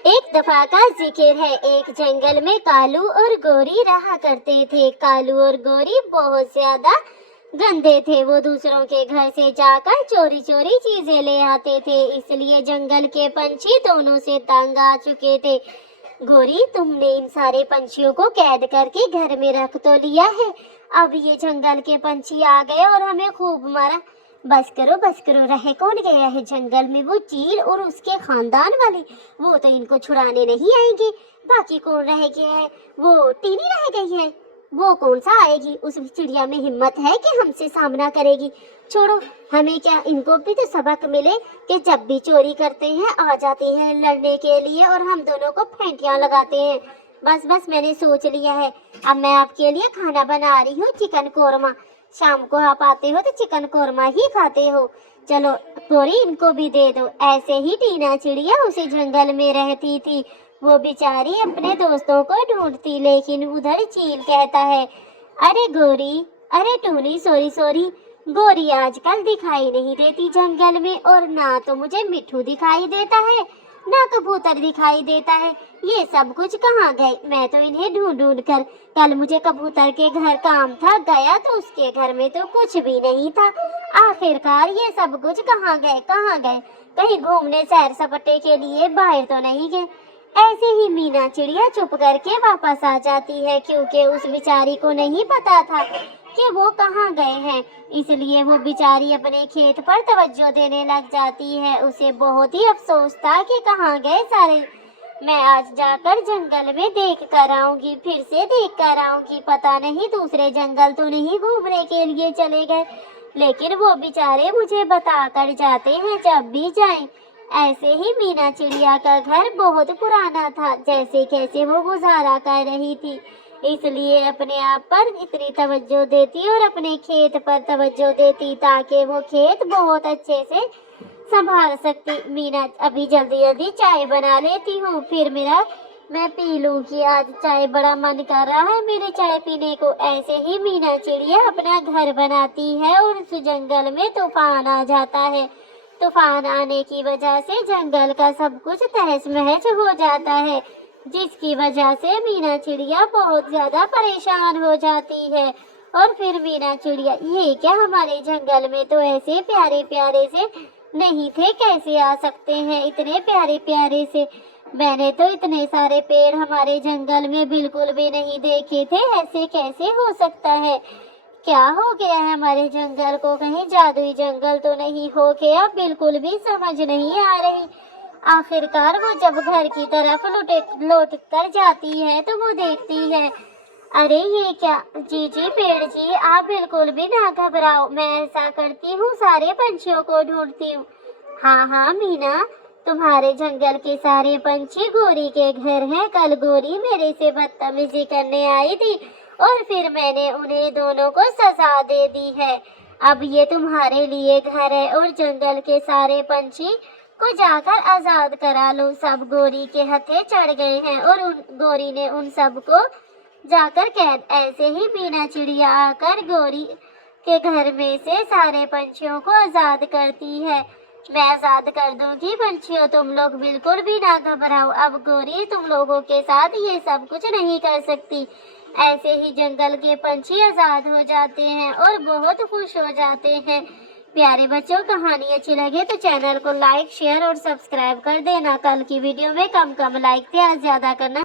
एक दफा का जिक्र है। एक जंगल में कालू और गोरी रहा करते थे। कालू और गोरी बहुत ज्यादा गंदे थे। वो दूसरों के घर से जाकर चोरी चोरी चीजें ले आते थे, इसलिए जंगल के पंछी दोनों से तंग आ चुके थे। गोरी, तुमने इन सारे पंछियों को कैद करके घर में रख तो लिया है, अब ये जंगल के पंछी आ गए और हमें खूब मारा। बस करो, रह कौन गया है जंगल में? वो चील और उसके खानदान वाले, वो तो इनको छुड़ाने नहीं आएंगे। बाकी कौन रह गया है? वो टीनी रह गई है, वो कौन सा आएगी? उस चिड़िया में हिम्मत है कि हमसे सामना करेगी? छोड़ो, हमें क्या, इनको भी तो सबक मिले कि जब भी चोरी करते हैं आ जाते हैं लड़ने के लिए और हम दोनों को फेंटियां लगाते हैं। बस मैंने सोच लिया है, अब मैं आपके लिए खाना बना रही हूँ, चिकन कोरमा। शाम को आप आते हो तो चिकन कोरमा ही खाते हो। चलो गोरी, इनको भी दे दो। ऐसे ही टीना चिड़िया उसी जंगल में रहती थी। वो बेचारी अपने दोस्तों को ढूंढती, लेकिन उधर चील कहता है, अरे गोरी, अरे टूनी, सॉरी। गोरी आजकल दिखाई नहीं देती जंगल में, और ना तो मुझे मिट्ठू दिखाई देता है, ना कबूतर दिखाई देता है। ये सब कुछ कहाँ गए? मैं तो इन्हें ढूंढ कर, कल मुझे कबूतर के घर काम था, गया तो उसके घर में तो कुछ भी नहीं था। आखिरकार ये सब कुछ कहाँ गए? कहीं घूमने सैर सपाटे के लिए बाहर तो नहीं गए? ऐसे ही मीना चिड़िया चुप करके वापस आ जाती है, क्योंकि उस बेचारी को नहीं पता था कि वो कहाँ गए हैं। इसलिए वो बेचारी अपने खेत पर तवज्जो देने लग जाती है। उसे बहुत ही अफसोस था कि कहाँ गए सारे। मैं आज जाकर जंगल में देख कर आऊंगी, फिर से देख कर आऊंगी, पता नहीं दूसरे जंगल तो नहीं घूमने के लिए चले गए। लेकिन वो बेचारे मुझे बता कर जाते हैं जब भी जाएं। ऐसे ही मीना चिड़िया का घर बहुत पुराना था, जैसे कैसे वो गुजारा कर रही थी, इसलिए अपने आप पर इतनी तवज्जो देती और अपने खेत पर तवज्जो देती ताकि वो खेत बहुत अच्छे से संभाल सकती। मीना, अभी जल्दी चाय बना लेती हूँ, फिर मैं पी लूंगी। आज चाय बड़ा मन कर रहा है मेरे चाय पीने को। ऐसे ही मीना चिड़िया अपना घर बनाती है और उस जंगल में तूफान आ जाता है। तूफान आने की वजह से जंगल का सब कुछ तहस महस हो जाता है, जिसकी वजह से मीना चिड़िया बहुत ज्यादा परेशान हो जाती है। और फिर मीना चिड़िया, ये क्या, हमारे जंगल में तो ऐसे प्यारे प्यारे से नहीं थे, कैसे आ सकते हैं इतने प्यारे प्यारे से? मैंने तो इतने सारे पेड़ हमारे जंगल में बिल्कुल भी नहीं देखे थे, ऐसे कैसे हो सकता है? क्या हो गया है हमारे जंगल को? कहीं जादुई जंगल तो नहीं हो गया? बिल्कुल भी समझ नहीं आ रही। आखिरकार वो जब घर की तरफ लौट कर जाती है तो वो देखती है, अरे ये क्या? जी पेड़ जी, आप बिल्कुल भी ना घबराओ, मैं ऐसा करती हूँ, सारे पंछियों को ढूंढती हूँ। हाँ मीना, तुम्हारे जंगल के सारे पंछी गोरी के घर हैं। कल गोरी मेरे से बदतमीजी करने आई थी और फिर मैंने उन्हें दोनों को सजा दे दी है। अब ये तुम्हारे लिए घर है और जंगल के सारे पंछी को जाकर आजाद करा लो। सब गोरी के हथे चढ़ गए हैं और गोरी ने उन सब को जाकर कैद। ऐसे ही मीना चिड़िया आकर गोरी के घर में से सारे पंछियों को आजाद करती है। मैं आजाद कर दूंगी पंछियों, तुम लोग बिल्कुल भी ना घबराओ। अब गोरी तुम लोगों के साथ ये सब कुछ नहीं कर सकती। ऐसे ही जंगल के पंछी आजाद हो जाते हैं और बहुत खुश हो जाते हैं। प्यारे बच्चों, कहानी अच्छी लगे तो चैनल को लाइक, शेयर और सब्सक्राइब कर देना। कल की वीडियो में कम लाइक थे, आज ज्यादा करना।